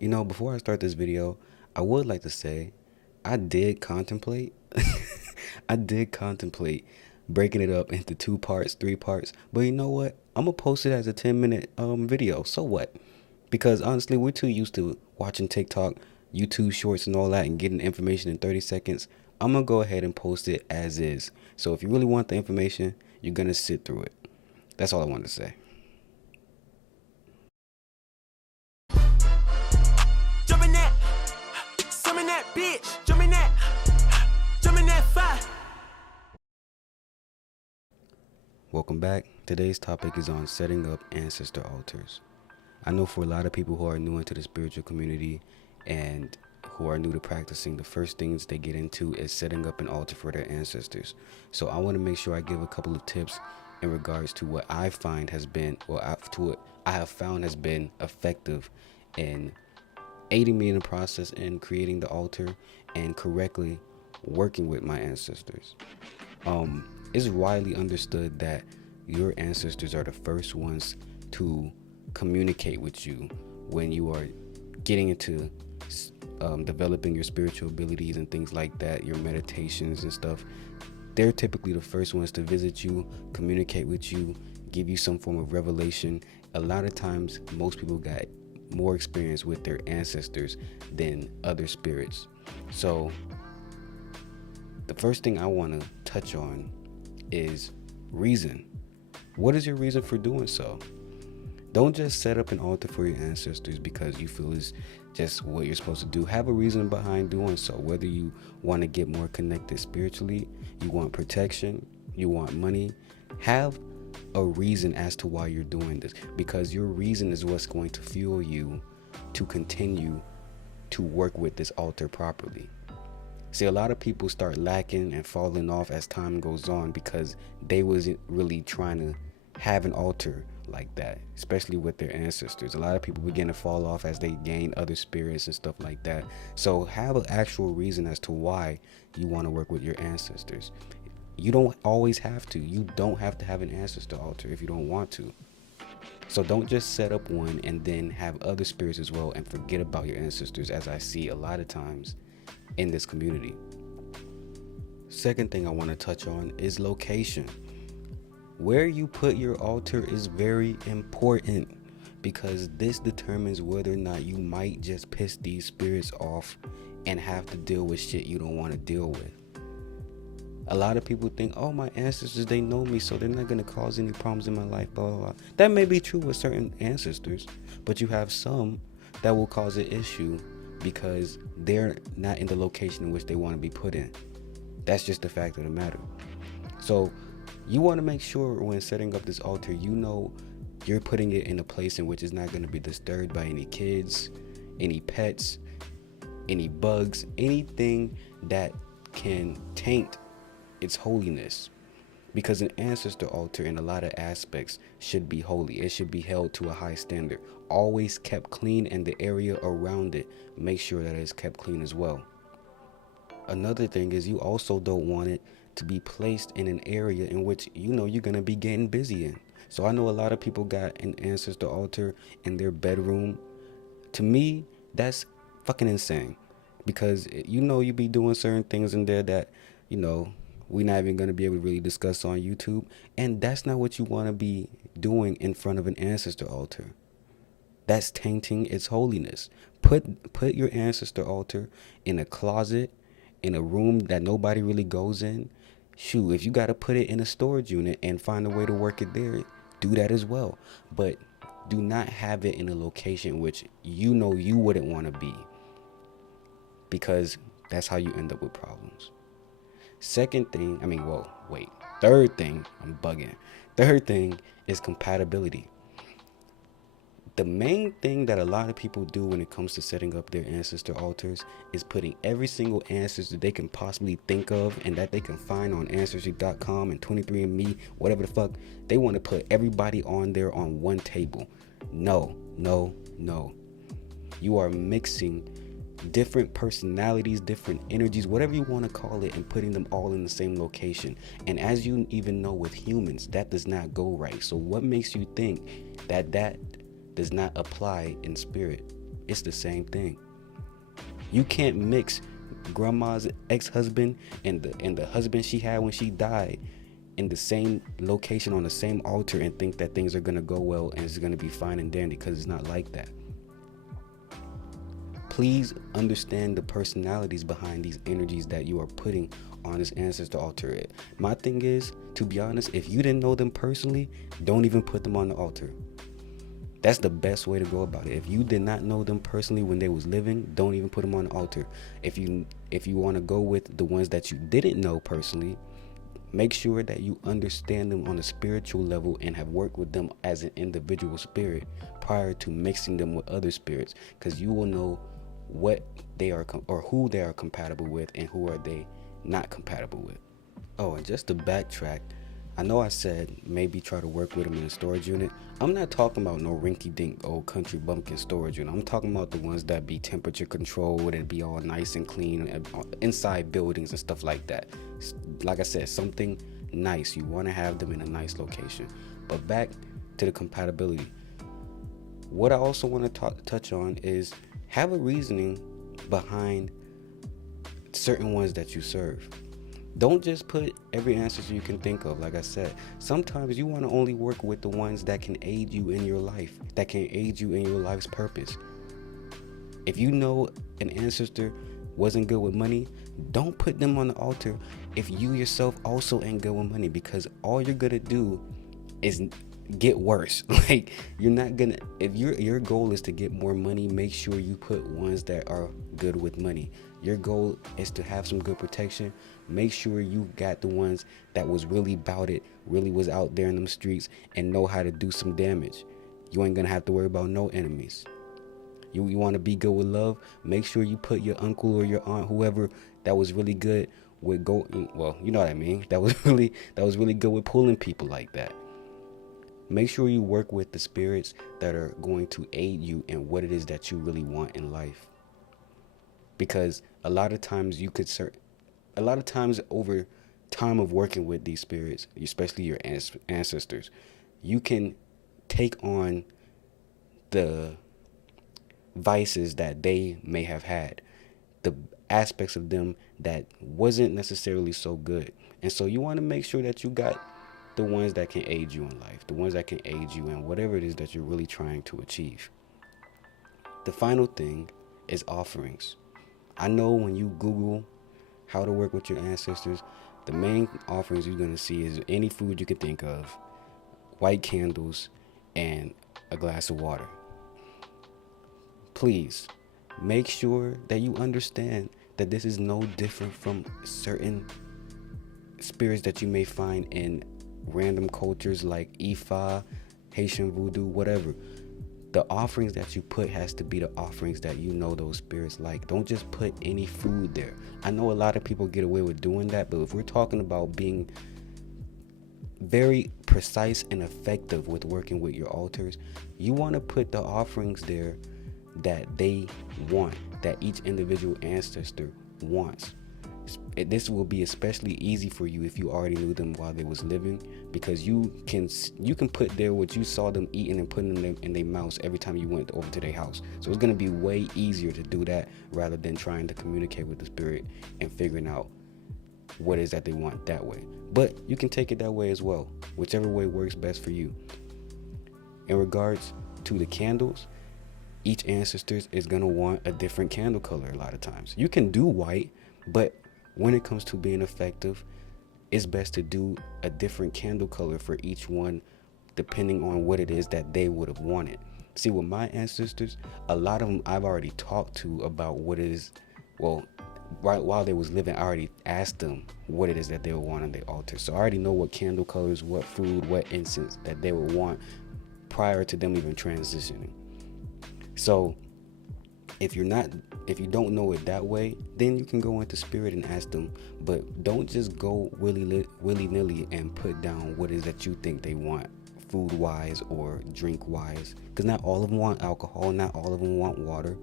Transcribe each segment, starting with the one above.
Before I start this video, I would like to say I did contemplate. I did contemplate breaking it up into 2 parts, 3 parts. But you know what? I'm gonna post it as a 10-minute video. So what? Because honestly, we're too used to watching TikTok, YouTube shorts and all that and getting information in 30 seconds. I'm gonna go ahead and post it as is. So if you really want the information, you're gonna sit through it. That's all I wanted to say. Jump in that, some in that bitch. Jump in that fire. Welcome back. Today's topic is on setting up ancestor altars. I know for a lot of people who are new into the spiritual community and who are new to practicing, the first things they get into is setting up an altar for their ancestors. So I want to make sure I give a couple of tips in regards to what I find has been, to what I have found has been effective in aiding me in the process in creating the altar and correctly working with my ancestors. It's widely understood that your ancestors are the first ones to communicate with you when you are getting into developing your spiritual abilities and things like that, your meditations and stuff. They're typically the first ones to visit you, communicate with you, give you some form of revelation. A lot of times, most people got more experience with their ancestors than other spirits. So the first thing I want to touch on is reason. What is your reason for doing so? Don't just set up an altar for your ancestors because you feel is just what you're supposed to do. Have a reason behind doing so. Whether you want to get more connected spiritually, you want protection, you want money, have a reason as to why you're doing this, because your reason is what's going to fuel you to continue to work with this altar properly. See, a lot of people start lacking and falling off as time goes on because they wasn't really trying to have an altar like that, especially with their ancestors. A lot of people begin to fall off as they gain other spirits and stuff like that. So have an actual reason as to why you want to work with your ancestors. You don't always have to. You don't have to have an ancestor altar if you don't want to. So don't just set up one and then have other spirits as well and forget about your ancestors, as I see a lot of times in this community. Second thing I want to touch on is location. Where you put your altar is very important because this determines whether or not you might just piss these spirits off and have to deal with shit you don't want to deal with. A lot of people think, oh, my ancestors, they know me, so they're not going to cause any problems in my life, blah, blah, blah. That may be true with certain ancestors, but you have some that will cause an issue because they're not in the location in which they want to be put in. That's just the fact of the matter. So you want to make sure when setting up this altar, you know you're putting it in a place in which it's not going to be disturbed by any kids, any pets, any bugs, anything that can taint its holiness. Because an ancestor altar in a lot of aspects should be holy. It should be held to a high standard. Always kept clean, and the area around it, make sure that it's kept clean as well. Another thing is you also don't want it to be placed in an area in which you're going to be getting busy in. So I know a lot of people got an ancestor altar in their bedroom. To me, that's fucking insane, because you be doing certain things in there that we're not even going to be able to really discuss on YouTube, and that's not what you want to be doing in front of an ancestor altar. That's tainting its holiness. Put your ancestor altar in a closet, in a room that nobody really goes in. Shoot, if you got to put it in a storage unit and find a way to work it there, do that as well. But do not have it in a location which you wouldn't want to be, because that's how you end up with problems. Third thing, I'm bugging. Third thing is compatibility. The main thing that a lot of people do when it comes to setting up their ancestor altars is putting every single ancestor they can possibly think of and that they can find on Ancestry.com and 23andMe, whatever the fuck. They want to put everybody on there on one table. No. You are mixing different personalities, different energies, whatever you want to call it, and putting them all in the same location. And as you even know, with humans, that does not go right. So what makes you think that does not apply in spirit? It's the same thing. You can't mix grandma's ex-husband and the husband she had when she died in the same location on the same altar and think that things are going to go well and it's going to be fine and dandy, because it's not like that. Please understand the personalities behind these energies that you are putting on this ancestor altar. My thing is, to be honest, if you didn't know them personally, don't even put them on the altar. That's the best way to go about it. If you did not know them personally when they was living, don't even put them on the altar. If you want to go with the ones that you didn't know personally, make sure that you understand them on a spiritual level and have worked with them as an individual spirit prior to mixing them with other spirits, because you will know what they are or who they are compatible with and who are they not compatible with. Oh, and just to backtrack, I know I said maybe try to work with them in a storage unit. I'm not talking about no rinky-dink old country bumpkin storage unit. I'm talking about the ones that be temperature controlled and be all nice and clean and inside buildings and stuff like that. Like I said, something nice. You want to have them in a nice location. But back to the compatibility. What I also want to touch on is have a reasoning behind certain ones that you serve. Don't just put every ancestor you can think of. Like I said, sometimes you want to only work with the ones that can aid you in your life, that can aid you in your life's purpose. If you know an ancestor wasn't good with money, don't put them on the altar if you yourself also ain't good with money, because all you're gonna do is get worse. Like, you're not gonna, if your goal is to get more money, make sure you put ones that are good with money. Your goal is to have some good protection, make sure you got the ones that was really about it, really was out there in them streets and know how to do some damage. You ain't gonna have to worry about no enemies. You want to be good with love, make sure you put your uncle or your aunt, whoever that was really good with well, you know what I mean, that was really good with pulling people like that. Make sure you work with the spirits that are going to aid you in what it is that you really want in life. Because a lot of times over time of working with these spirits, especially your ancestors, you can take on the vices that they may have had, the aspects of them that wasn't necessarily so good. And so you want to make sure that you got the ones that can aid you in life, the ones that can aid you in whatever it is that you're really trying to achieve. The final thing is offerings. I know when you Google how to work with your ancestors, the main offerings you're going to see is any food you can think of, white candles, and a glass of water. Please make sure that you understand that this is no different from certain spirits that you may find in random cultures like Ifa, Haitian voodoo, whatever. The offerings that you put has to be the offerings that you know those spirits like. Don't just put any food there. I know a lot of people get away with doing that, but if we're talking about being very precise and effective with working with your altars, you want to put the offerings there that they want, that each individual ancestor wants. This will be especially easy for you if you already knew them while they was living, because you can put there what you saw them eating and putting them in their mouths every time you went over to their house. So it's going to be way easier to do that rather than trying to communicate with the spirit and figuring out what it is that they want that way. But you can take it that way as well, whichever way works best for you. In regards to the candles, each ancestor is going to want a different candle color a lot of times. You can do white, but when it comes to being effective, it's best to do a different candle color for each one, depending on what it is that they would have wanted. See, with my ancestors, a lot of them I've already talked to about what it is. Well, right while they was living, I already asked them what it is that they would want on their altar. So I already know what candle colors, what food, what incense that they would want prior to them even transitioning. So if you don't know it that way, then you can go into spirit and ask them, but don't just go willy-nilly and put down what it is that you think they want food wise or drink wise, because not all of them want alcohol, not all of them want water,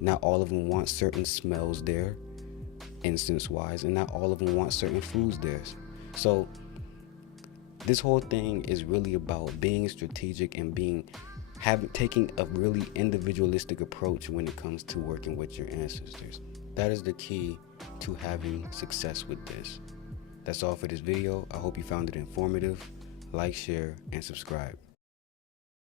not all of them want certain smells there incense wise, and not all of them want certain foods there. So this whole thing is really about being strategic and taking a really individualistic approach when it comes to working with your ancestors. That is the key to having success with this. That's all for this video. I hope you found it informative. Like, share, and subscribe.